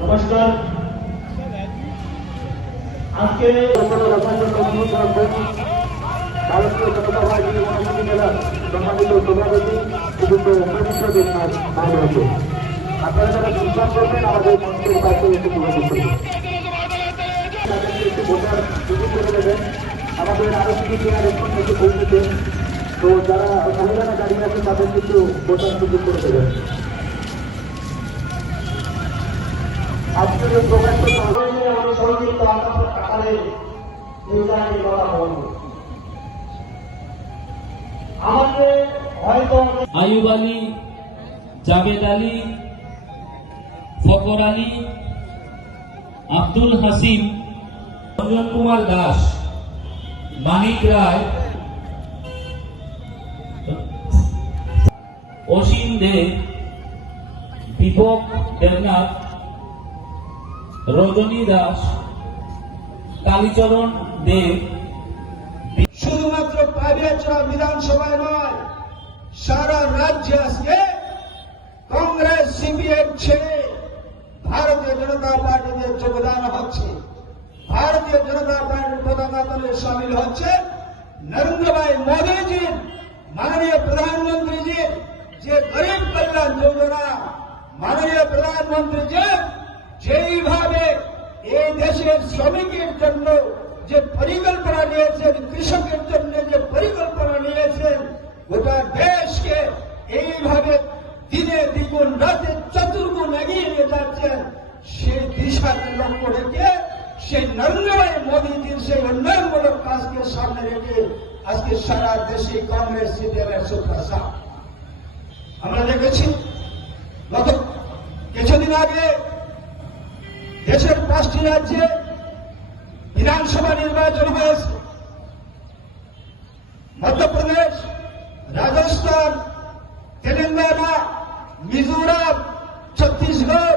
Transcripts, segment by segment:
নমস্কার। আজকে ভারতীয় জনতা পার্টি মহাসমিতি জেলার সম্মানিত সভাপতি উপযুক্ত প্রতিষ্ঠাদের নাম রয়েছে। আপনারা যারা বিশ্বাস করবেন আমাদের মঞ্চের কাছে একটু যোগাযোগ করবেন, তাদেরকে একটু ভোটার সুযোগ করে দেবেন। আমাদের আরো কিছু চেয়ার এখন একটু পৌঁছেছে, তো যারা মহিলারা দাঁড়িয়ে আছে তাদেরকে একটু ভোটার সুযোগ করে দেবেন। আজকের এই প্রকাশকে সংযুক্ত আকারে নির্বাচনী করা হবে। আমাকে হয়তো আয়ুব আলী, জাভেদ আলী, ফকর আলী, আব্দুল হাসিম, রঞ্জন কুমার দাস, মানিক রায়, অসীম দে, দীপক দেবনাথ, রজনী দাস, কালীচরণ দেব। শুধুমাত্র পাবিয়াচড়া বিধানসভায় নয়, সারা রাজ্যে আজকে কংগ্রেস সিপিএম ছেড়ে ভারতীয় জনতা পার্টিতে যোগদান হচ্ছে। ভারতীয় জনতা পার্টির পতাকা তলে সামিল হচ্ছে নরেন্দ্র ভাই মোদীজির, মাননীয় প্রধানমন্ত্রীজির যে গরিব কল্যাণ যোজনা, মাননীয় প্রধানমন্ত্রীজি যেইভাবে এই দেশের শ্রমিকের জন্য যে পরিকল্পনা নিয়েছেন, কৃষকের জন্য যে পরিকল্পনা নিয়েছেন, গোটা দেশকে এইভাবে দিনে দ্বিগুণ রাতে চতুর্গুণ এগিয়ে নিয়ে যাচ্ছেন, সেই দিশাকে লক্ষ্য রেখে সেই নরেন্দ্র ভাই মোদীজির সেই উন্নয়নমূলক কাজকে সামনে রেখে আজকে সারা দেশে কংগ্রেস সিপিএমের সুপ্রসা আমরা দেখেছি। গত কিছুদিন আগে দেশের 5টি রাজ্যে বিধানসভা নির্বাচন হয়েছে। মধ্যপ্রদেশ, রাজস্থান, তেলেঙ্গানা, মিজোরাম, ছত্তিশগড়,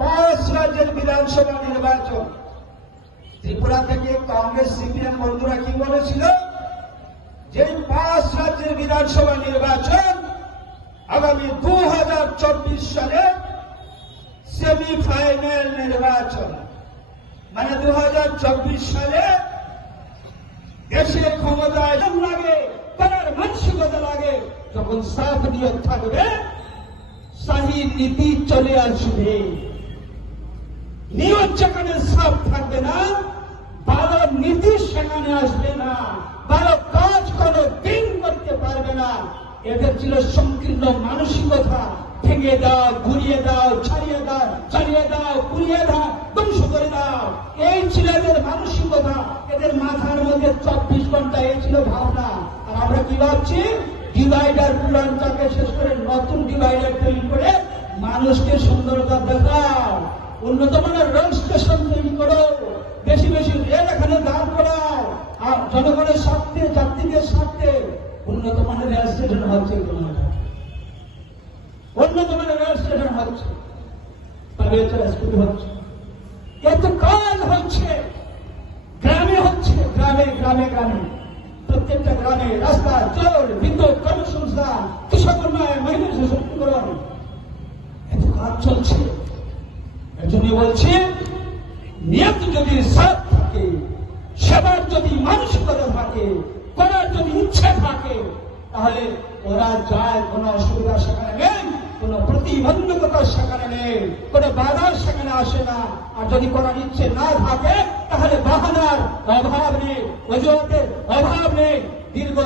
5 রাজ্যের বিধানসভা নির্বাচন। ত্রিপুরা থেকে কংগ্রেস সিপিএম বন্ধুরা কি বলেছিল যে 5 রাজ্যের বিধানসভা নির্বাচন আগামী 2024 সালে সেমিফাইনাল নির্বাচন, মানে 2024 সালে দেশের ক্ষমতায় লাগে, করার মানসিকতা লাগে, যখন সাফ নিয়োগ থাকবে, শাহী নীতি চলে আসবে। নিয়োগ যেখানে সাফ থাকবে না, ভালো নীতি সেখানে আসবে না, ভালো কাজ কোনো দিন করতে পারবে না। এদের ছিল সংকীর্ণ মানসিকতা, ভেঙে দাও, ঘুরিয়ে দাও, ছাড়িয়ে দাও, চালিয়ে দাও, পুড়িয়ে দাও, ধ্বংস করে দাও, এই ছিল এদের মানসিকতা। এদের মাথার মধ্যে 24 ঘন্টা এই ছিল ভাবনা। আর আমরা কি ভাবছি? ডিভাইডার পুরানটাকে শেষ করে নতুন ডিভাইডার তৈরি করে মানুষকে সুন্দরতা দেখাও, উন্নত মানের রেল স্টেশন তৈরি করো, বেশি বেশি রেল এখানে দাঁড় করাও, আর জনগণের স্বার্থে, যাত্রীদের স্বার্থে উন্নত মানের রেল স্টেশন হচ্ছে, উন্নত মানের রেল স্টেশন হচ্ছে, স্কুল হচ্ছে, এত কাজ হচ্ছে, গ্রামে হচ্ছে, গ্রামে গ্রামে গ্রামে, প্রত্যেকটা গ্রামে রাস্তা, জল, বিদ্যুৎ, কর্মসংস্থান, কৃষক উন্নয়ন, মহিলা সশক্তিকরণ, এত কাজ চলছে। এর জন্য বলছি, নিয়ত যদি সাথ থাকে, সেবার যদি মানসিকতা থাকে, করার যদি ইচ্ছা থাকে, তাহলে ওরা যায়, কোন অসুবিধা সেখানে নেই, কোন প্রতিবন্ধকতা সেখানে নেই, কোন বাধার সেখানে আসে না। আর যদি করার ইচ্ছে না থাকে, তাহলে বাহানার অভাব নেই, অজুহাতের অভাব নেই। দীর্ঘ